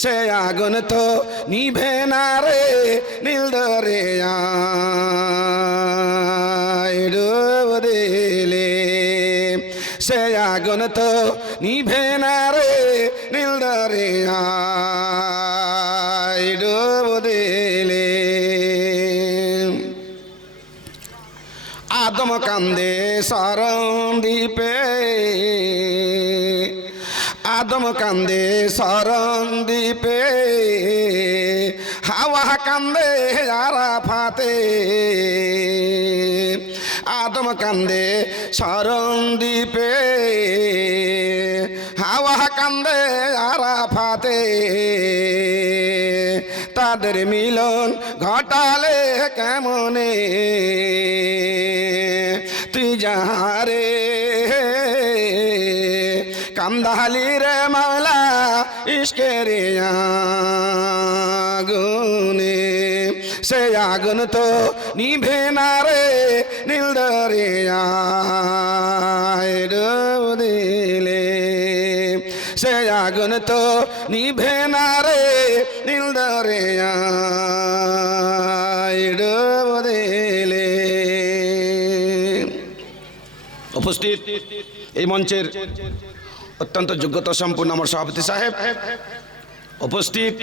সে আগুন তো নিভে না রে নীল দরিয়া ডুব দিলে সে আগুন তো নিভে না রে নীল দরিয়া ডুব দিলে আদম কান্দে শরণ দ্বীপে আদম কান্দে শরণ দ্বীপে হাওয়া কান্দে আরাফাতে আদম কান্দে শরণ দ্বীপে হাওয়া কান্দে আরাফাতে তাদের মিলন ঘটালে কেমনে তুই যাহারে কান্দালি রে মাওলা ইশকের আগুনে সে আগুন তো নিভে না রে নীল দরিয়ায় ডুব দিলে সে আগুন তো নিভে না রে নীল দরিয়ায় ডুব দিলে। উপস্থিত এই মঞ্চের অত্যন্ত যোগ্যতা সম্পন্ন আমার সভাপতি সাহেব, উপস্থিত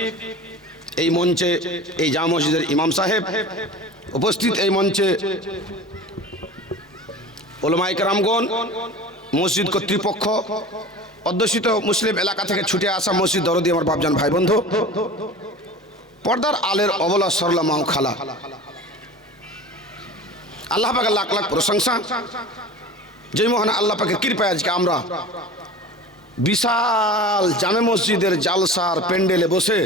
এই মঞ্চে এই জামা মসজিদের ইমাম সাহেব, উপস্থিত এই মঞ্চে উলামায়ে কেরামগণ, মসজিদ কর্তৃপক্ষ, অধ্যুষিত মুসলিম এলাকা থেকে ছুটে আসা মসজিদ দরদি আমার বাপজান ভাই বন্ধু, পর্দার আলের অবলা সরলা মা ও খালা, আল্লাহ পাকের লাখ লাখ প্রশংসা যে মহান আল্লাহ পাকের কৃপায় আজকে আমরা বিশাল জামে মসজিদের জালসার প্যান্ডেলে বসে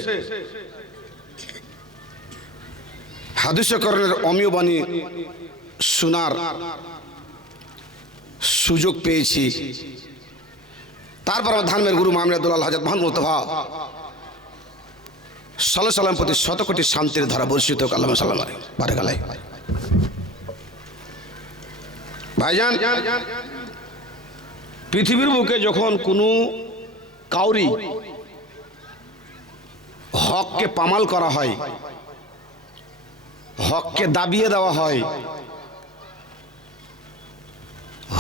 হাদিসে করণের অমীয় বাণী শোনার সুযোগ পেয়েছি। তারপর আমার ধার্মের গুরু মামলাদুল হযরত মুহাম্মদ মুস্তাফা সাল্লাল্লাহু আলাইহি সাল্লাম প্রতি শত কোটি শান্তির ধারা বর্ষিত হোক। আল্লাহুম্মা সাল্লি আলাইহি বারাক আলাইহি। ভাইজান, পৃথিবীর বুকে যখন কোনো কাউরি হককে পামাল করা হয়, হককে দাবিয়ে দেওয়া হয়,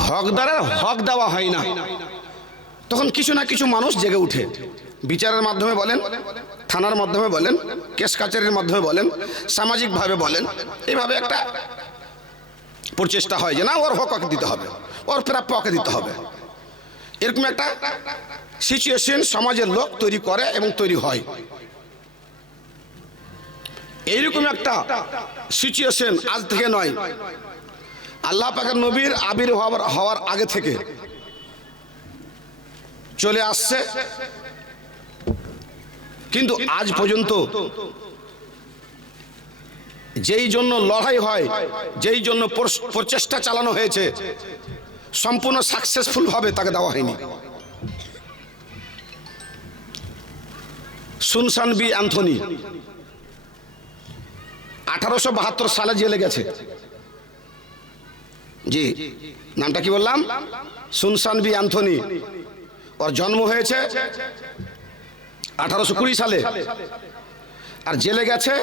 হকদারের হক দেওয়া হয় না, তখন কিছু না কিছু মানুষ জেগে উঠে। বিচারের মাধ্যমে বলেন, থানার মাধ্যমে বলেন, কেস কাচারির মাধ্যমে বলেন, সামাজিকভাবে বলেন, এইভাবে একটা প্রচেষ্টা হয় যে না ওর হক ওকে দিতে হবে, ওর প্রাপ্য ওকে দিতে হবে। এরকম একটা সিচুয়েশন সমাজের লোক তৈরি করে এবং তৈরি হয়। এইরকম একটা সিচুয়েশন আজ থেকে নয়, আল্লাহ পাকের নবীর আবির্ভাব হওয়ার আগে থেকে চলে আসছে। কিন্তু আজ পর্যন্ত যেই জন্য লড়াই হয়, যেই জন্য প্রচেষ্টা চালানো হয়েছে, সম্পূর্ণ সাকসেসফুল ভাবে তাকে দেওয়া হয়নি। সুনসান বি অ্যান্থনি 1872 সালে জেলে গেছে। জি, নামটা কি বললাম? সুনসান বি অ্যান্থনি। ওর জন্ম হয়েছে 1820 সালে, আর জেলে গেছে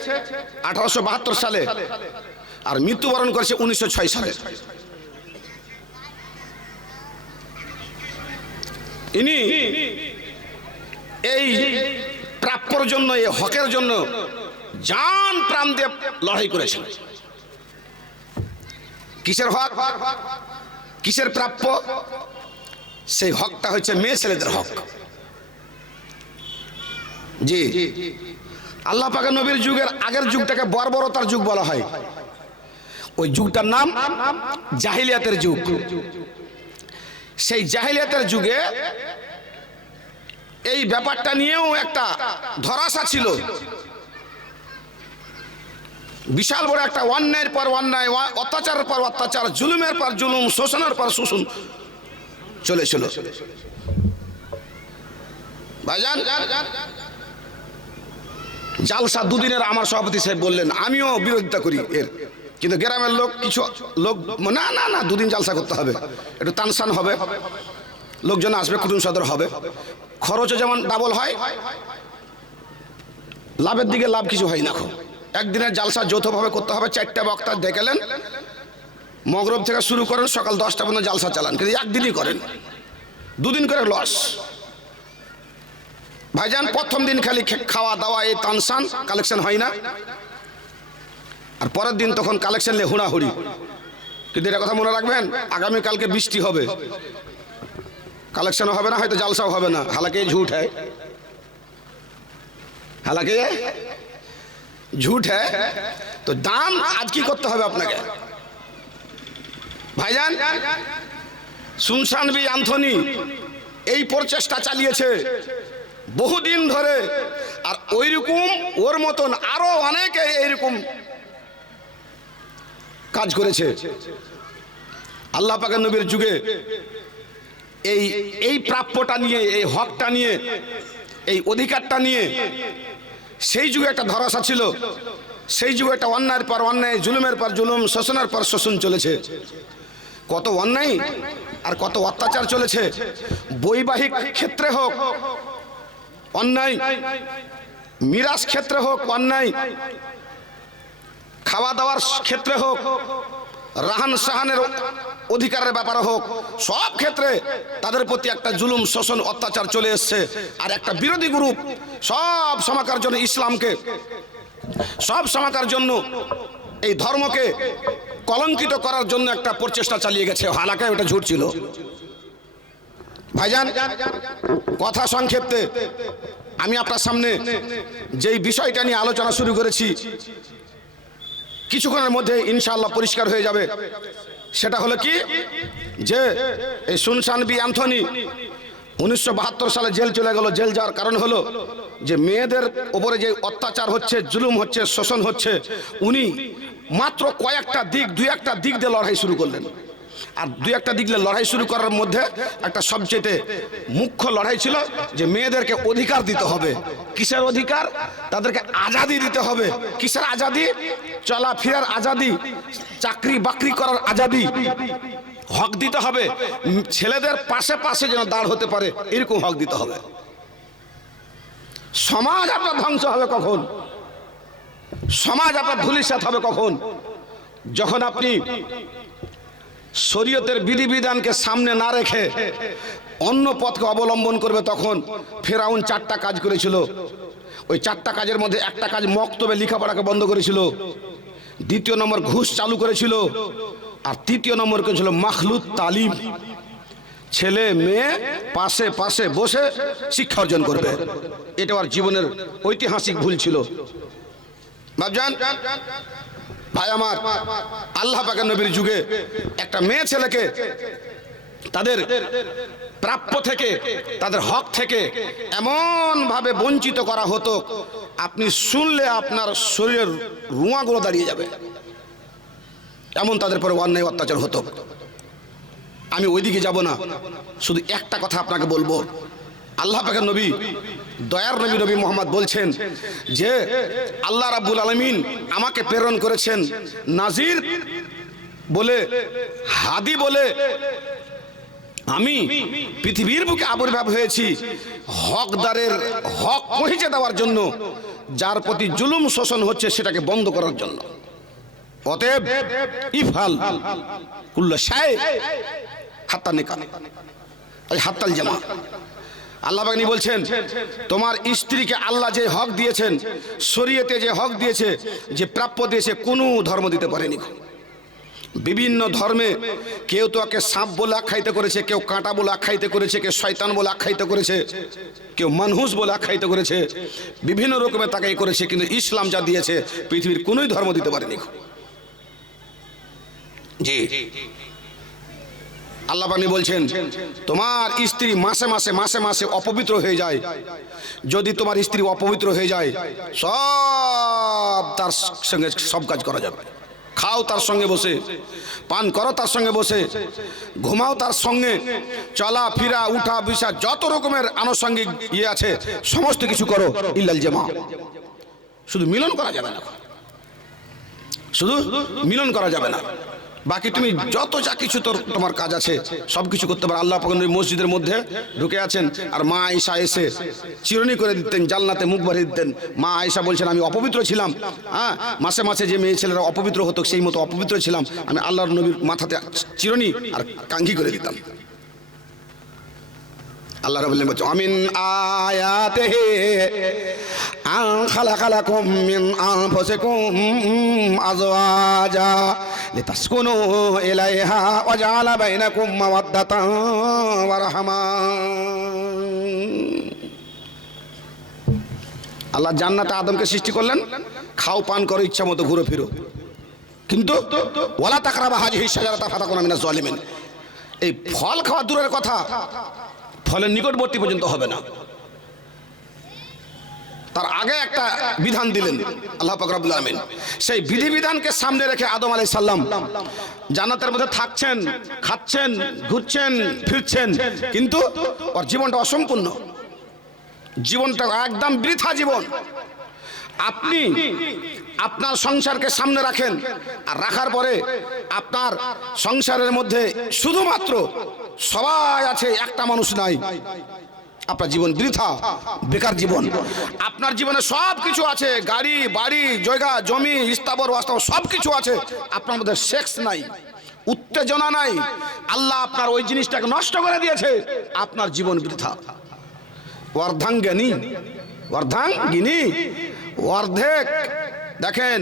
1872 সালে, আর মৃত্যুবরণ করেছে 1906 সালে। ইনি এই প্রাপ্যর জন্য, এই হকের জন্য জান প্রাণ দিয়ে লড়াই করেছেন। কিসের হক, কিসের প্রাপ্য? সেই হকটা হচ্ছে মেয়ে ছেলেদের হক। জি, আল্লাহ পাকের নবীর যুগের আগের যুগটাকে বর্বরতার যুগ বলা হয়। ওই যুগটার নাম জাহিলিয়াতের যুগ। সেই জাহিলিয়াতের যুগে এই ব্যাপারটা নিয়েও একটা ধরাশা ছিল। বিশাল বড় একটা অন্যায়ের পর অন্যায়, অত্যাচারের পর অত্যাচার, জুলুমের পর জুলুম, শোষণের পর শোষণ চলেছিল। ভাইজান, জালসা দুদিনের আমার সভাপতি সাহেব বললেন, আমিও বিরোধিতা করি এর, কিন্তু গ্রামের লোক, কিছু লোক না না না, দুদিন জালসা করতে হবে, একটু তানসান হবে, লোকজন আসবে, কুটুম সদর হবে, খরচও যেমন ডাবল হয়, লাভের দিকে লাভ কিছু হয় না। একদিনের জালসা যৌথভাবে করতে হবে, 4টা বক্তা ডেকেলেন, মগরব থেকে শুরু করেন, সকাল 10টা পর্যন্ত জালসা চালান, কিন্তু একদিনই করেন, 2 দিন করে লস। ভাইজান প্রথম দিন খালি খাওয়া দাওয়া এই তানসান, কালেকশন হয় না, আর পরের দিন তখন কালেকশন নিয়ে হুড়াহুড়ি। কিন্তু এটা কথা মনে রাখবেন, আগামীকালকে বৃষ্টি হবে, কালেকশনও হবে না, হয়তো জালসাও হবে না। হালাকে ঝুট হ্যায়, হালাকে ঝুট হ্যায়। তো দান আজ কি করতে হবে আপনাকে ভাইজান? সুনসান বি অ্যান্থনি এই প্রচেষ্টা চালিয়েছে বহুদিন ধরে, আর ওইরকম ওর মতন আরো অনেকে এইরকম কাজ করেছে। আল্লাহ পাকের নবীর যুগে এই প্রাপ্যটা নিয়ে, এই হকটা নিয়ে, এই অধিকারটা নিয়ে সেই যুগে একটা ধরাসা ছিল। সেই যুগে একটা অন্যায়ের পর অন্যায়, জুলুমের পর জুলুম, শোষণের পর শোষণ চলেছে। কত অন্যায় আর কত অত্যাচার চলেছে। বৈবাহিক ক্ষেত্রে হোক অন্যায়, মিরাস ক্ষেত্রে হোক অন্যায়, খাওয়া দাওয়ার ক্ষেত্রে হোক, রাহান সাহানের অধিকারের ব্যাপারে হোক, সব ক্ষেত্রে তাদের প্রতি একটা জুলুম, শোষণ, অত্যাচার চলে এসছে। আর একটা বিরোধী গ্রুপ সব সমাকার জন্য, ইসলামকে সব সমাকার জন্য, এই ধর্মকে কলঙ্কিত করার জন্য একটা প্রচেষ্টা চালিয়ে গেছে। হালাকে ওটা ঝুট ছিল ভাইজান। কথা সংক্ষেপে আমি আপনার সামনে যেই বিষয়টা নিয়ে আলোচনা শুরু করেছি, কিছুক্ষণের মধ্যে ইনশাআল্লাহ পরিষ্কার হয়ে যাবে। সেটা হলো কি, যে এই সুনসান বি অ্যান্থনি 1972 সালে জেল চলে গেল। জেল যাওয়ার কারণ হলো যে মেয়েদের উপরে যে অত্যাচার হচ্ছে, জুলুম হচ্ছে, শোষণ হচ্ছে, উনি মাত্র কয়েকটা দিক, 2-1টা দিক দিয়ে লড়াই শুরু করলেন। আর 2-1টা দিক দিয়ে লড়াই শুরু করার মধ্যে একটা সবচেয়ে মুখ্য লড়াই ছিল যে মেয়েদেরকে অধিকার দিতে হবে। কিসের অধিকার? তাদেরকে আজাদি দিতে হবে। কিসের আজাদি? চলাফেরার আজাদি, চাকরি বাকরি করার আজাদি, হক দিতে হবে। ছেলেদের পাশে পাশে যেন দাঁড় হতে পারে, এরকম হক দিতে হবে। সমাজ আপনার ধ্বংস হবে কখন? সমাজ আপনার ধূলিসাৎ হবে কখন? যখন আপনি শরীয়তের বিধিবিধানকে সামনে না রেখে অন্য পথকে অবলম্বন করবে। তখন ফেরাউন 4টা কাজ করেছিল। ওই 4টা কাজের মধ্যে একটা কাজ মক্তবে লেখাপড়াকে বন্ধ করেছিল, 2 নম্বর ঘুষ চালু করেছিল, আর 3 নম্বর করেছিল মাখলুত তালিম, ছেলে মেয়ে পাশে পাশে বসে শিক্ষা অর্জন করবে। এটা ওর জীবনের ঐতিহাসিক ভুল ছিল। ভাবজান ভাই আমার, আল্লাহ পাকের নবীর যুগে একটা মেয়ে ছেলেকে তাদের প্রাপ্য থেকে, তাদের হক থেকে এমন ভাবে বঞ্চিত করা হতো, আপনি শুনলে আপনার শরীরের রুঁয়াগুলো দাঁড়িয়ে যাবে, এমন তাদের পরে অন্যায় অত্যাচার হতো। আমি ওইদিকে যাব না, শুধু একটা কথা আপনাকে বলবো। আল্লাহ পাকের নবী, দয়ার নবী, নবী মোহাম্মদ বলছেন যে আল্লাহ রাব্বুল আলামিন আমাকে প্রেরণ করেছেন নাজির বলে, হাদি বলে। আমি পৃথিবীর বুকে আবির্ভাব হয়েছি হকদারের হক পৌঁছে দেওয়ার জন্য, যার প্রতি জুলুম শোষণ হচ্ছে সেটাকে বন্ধ করার জন্য। অতএব ইফাল কুল্লা শাই হাত্তা নিকা, হাত্তাল জামা। আল্লাহ পাক বলছেন তোমার স্ত্রীকে আল্লাহ যে হক দিয়েছেন, শরীয়তে যে হক দিয়েছে, যে প্রাপ্য দিয়েছে, কোনো ধর্ম দিতে পারেনি। বিভিন্ন ধর্মে কেউ তোকে সাপ বলে আখ্যায়িত করেছে, কেউ কাঁটা বলে আখ্যায়িত করেছে, কেউ শয়তান বলে আখ্যায়িত করেছে, কেউ মানহুস বলে আখ্যায়িত করেছে, বিভিন্ন রকমের তাকে করেছে। কিন্তু ইসলাম যা দিয়েছে পৃথিবীর কোনোই ধর্ম দিতে পারেনি। জি, আল্লাহ পাক বলছেন তোমার স্ত্রী মাসে মাসে মাসে মাসে অপবিত্র হয়ে যায়। যদি তোমার স্ত্রী অপবিত্র হয়ে যায়, সব তার সঙ্গে সব কাজ করা যাবে। খাও তার সঙ্গে বসে, পান করো তার সঙ্গে বসে, ঘুমাও তার সঙ্গে, চলা ফিরা উঠা বিছা যত রকমের আনুষঙ্গিক ইয়ে আছে সমস্ত কিছু করো, ইল্লাল জামা। শুধু মিলন করা যাবে না, শুধু মিলন করা যাবে না। বাকি তুমি যত যা কিছু তোমার কাজ আছে সব কিছু করতে পারো। আল্লাহ পাক নবী মসজিদের মধ্যে ঢুকে আছেন, আর মা আয়েশা এসে চিরুনি করে দিতেন, জান্নাতে মুখ বাড়িয়ে দিতেন। মা আয়েশা বলছেন, আমি অপবিত্র ছিলাম, হ্যাঁ, মাসে মাসে যে মেয়ে ছেলেরা অপবিত্র হতো সেই মতো অপবিত্র ছিলাম, আমি আল্লাহর নবীর মাথাতে চিরুনি আর কাঙ্ঘি করে দিতাম। আল্লাহ রাব্বুল আলামিন বলছেন, আমিন আয়াতিহি আন খালাকালাকুম মিন আনফুসিকুম আজওয়াজা লিতাসকুনু ইলাইহা ওয়া জাআলা বাইনাকুম মাওয়াদ্দাতান ওয়া রাহমা। আল্লাহ জান্নাতে আদমকে সৃষ্টি করলেন, খাও পান করো ইচ্ছা মতো ঘুরো ফিরো, কিন্তু ওয়ালা তাকরাবা হাযিহি শাজারাতা ফাতাকুনা মিনাজ জালিমিন। এই ফল খাওয়া দূরের কথা, ফলের নিকটবর্তী পর্যন্ত হবে না। তার আগে একটা বিধান দিলেন আল্লাহ পাক রব্বুল আলামিন। সেই বিধিবিধানকে সামনে রেখে আদম আলাইহিস সালাম জান্নাতের মধ্যে থাকছেন, খাচ্ছেন, ঘুরছেন, ফিরছেন, কিন্তু ওর জীবনটা অসম্পূর্ণ, জীবনটা একদম বৃথা জীবন। আপনি আপনার সংসারকে সামনে রাখেন, আর রাখার পরে আপনার সংসারের মধ্যে শুধুমাত্র সবাই আছে, একটা মানুষ নাই, আপনার জীবন বৃথা, বেকার জীবন। আপনার জীবনে সব কিছু আছে, গাড়ি বাড়ি জায়গা জমি স্থাবর বাস্তব সব কিছু আছে, আপনার মধ্যে সেক্স নাই, উত্তেজনা নাই, আল্লাহ আপনার ওই জিনিসটাকে নষ্ট করে দিয়েছে, আপনার জীবন বৃথা। অর্ধাঙ্গিনী অর্ধাঙ্গিনী অর্ধেক, দেখেন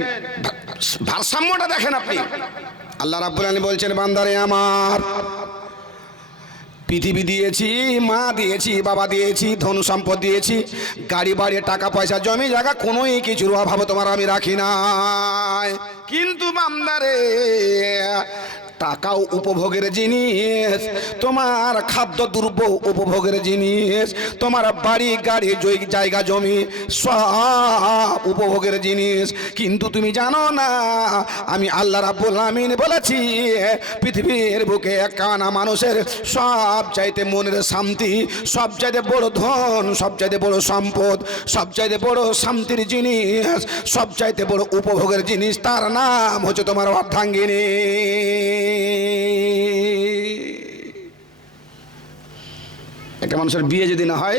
ভারসাম্যটা দেখেন আপনি। আল্লাহ রাব্বুল আলামিন বলছেন, বান্দারে আমার, পৃথিবী দিয়েছি, মা দিয়েছি, বাবা দিয়েছি, ধন সম্পদ দিয়েছি, গাড়ি বাড়ি টাকা পয়সা জমি জায়গা কোনোই কিছুর অভাব তোমার আমি রাখি নাই, কিন্তু বান্দারে টাকাও উপভোগের জিনিস, তোমার খাদ্য দ্রব্য উপভোগের জিনিস, তোমার বাড়ি গাড়ি জায়গা জমি সব উপভোগের জিনিস, কিন্তু তুমি জানো না আমি আল্লাহ রাব্বুল আলামিন বলেছি পৃথিবীর বুকে একখানা মানুষের সব চাইতে মনের শান্তি, সব চাইতে বড় ধন, সব চাইতে বড় সম্পদ, সব চাইতে বড় শান্তির জিনিস, সব চাইতে বড় উপভোগের জিনিস, তার নাম হচ্ছে তোমার অর্ধাঙ্গিনী। একটা মানুষের বিয়ে যদি না হয়,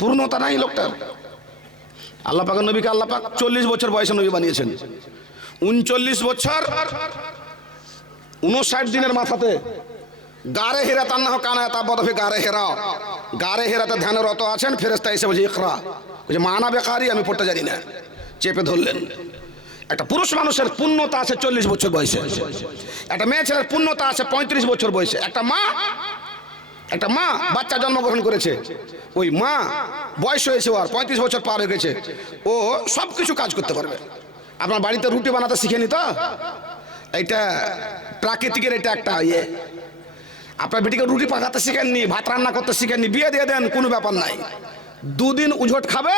পূর্ণতা নাই লোকটার। আল্লাহ পাক নবীকে আল্লাহ পাক 40 বছর বয়সে নবী বানিয়েছেন। 39 বছর 59 দিনের মাথাতে গারে হেরা তান্না কানা তাবদফি গারে হেরা, গারে হেরাতে ধ্যানরত আছেন, ফেরেশতা এসে বলছে ইকরা, বলছে মানা বেকারি, আমি পড়তে জানি না, চেপে ধরলেন। একটা পুরুষ মানুষের পূর্ণতা আছে 40 বছর বয়সে, একটা মেয়ে ছেলের পূর্ণতা আছে 35 বছর বয়সে। একটা মা বাচ্চা জন্মগ্রহণ করেছে, ওই মা বয়স হয়েছে ওর 35 বছর পার হয়ে গেছে, ও সব কিছু কাজ করতে পারবে। আপনার বাড়িতে রুটি বানাতে শিখেনি তো, এইটা প্রাকৃতিকের এটা একটা ইয়ে। আপনার বেটিকে রুটি পাকাতে শিখেননি, ভাত রান্না করতে শিখেননি, বিয়ে দিয়ে দেন, কোনো ব্যাপার নাই। 2 দিন উঝট খাবে,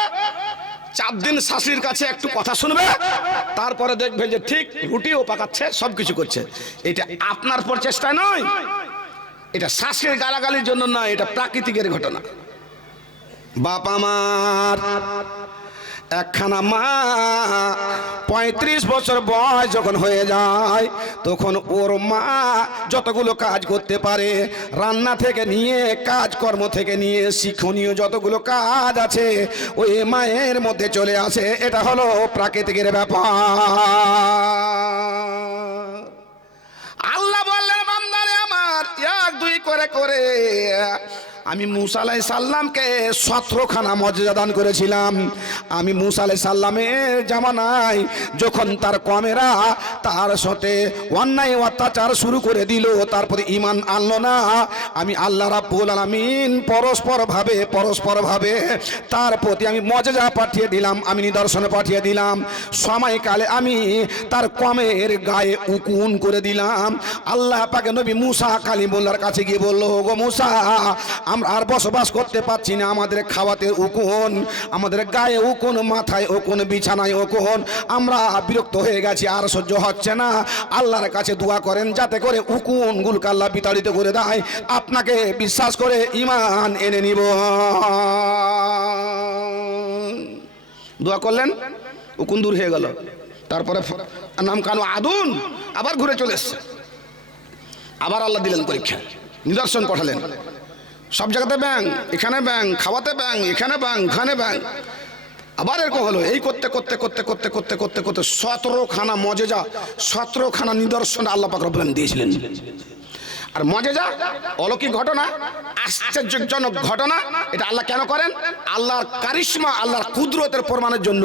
4 দিন শাশুড়ির কাছে একটু কথা শুনবে, তারপরে দেখবে যে ঠিক রুটিও পাকাচ্ছে, সব কিছু করছে। এটা আপনার প্রচেষ্টা নয়, এটা শাশুড়ির গালাগালির জন্য নয়, এটা প্রাকৃতিকের ঘটনা। বাপ আমার একখানা মা 35 বছর বয়স যখন হয়ে যায়, তখন ওর মা যতগুলো কাজ করতে পারে, রান্না থেকে নিয়ে কাজকর্ম থেকে নিয়ে শিক্ষণীয় যতগুলো কাজ আছে, ওই মায়ের মধ্যে চলে আসে। এটা হলো প্রাকৃতিকের ব্যাপার। আল্লাহ বললেন, বান্দারে আমার, 1-2 করে করে আমি মুসা আলাইহিস সালামকে 17খানা মর্যাদা দান করেছিলাম। আমি মুসা আলাইহিস সালামের জামানায় যখন তার কমেরা তার সাথে অন্যায় অত্যাচার শুরু করে দিল, তারপরে ঈমান আনলো না, আমি আল্লাহ রাব্বুল আলামিন পরস্পর ভাবে তার প্রতি আমি মর্যাদা পাঠিয়ে দিলাম, আমি নিদর্শন পাঠিয়ে দিলাম। সময়কালে আমি তার কমের গায়ে উকুন করে দিলাম। আল্লাহ পাকে নবী মুসা কালিমুল্লাহর কাছে গিয়ে বলল, গো মুসা, আমরা আর বসবাস করতে পারছি না, আমাদের খাওয়াতে উকুন, আমাদের গায়ে উকুন, মাথায় উকুন, বিছানায় উকুন, আমরা বিরক্ত হয়ে গেছি, আর সহ্য হচ্ছে না। আল্লাহর কাছে দোয়া করেন যাতে করে উকুন গুলকে আল্লাহ বিতাড়িত করে দেয়, আপনাকে বিশ্বাস করে ঈমান এনে নিব। দোয়া করলেন, উকুন দূর হয়ে গেল। তারপরে নাম কানু আদুন, আবার ঘুরে চলে এসছে। আবার আল্লাহ দিলেন পরীক্ষা, নিদর্শন পাঠালেন। সব জায়গাতে ব্যাং, এখানে ব্যাং, খাওয়াতে ব্যাং, এখানে ব্যাং, ওখানে ব্যাং। আবার এরকম হলো। এই করতে করতে করতে করতে করতে করতে করতে 17খানা মজেজা, 17খানা নিদর্শন আল্লাহ পাক রব্বুল আলামিন দিয়েছিলেন। আর মজেজা, অলৌকিক ঘটনা, আশ্চর্যজনক ঘটনা, এটা আল্লাহ কেন করেন? আল্লাহর কারিশমা, আল্লাহর কুদরতের প্রমাণের জন্য।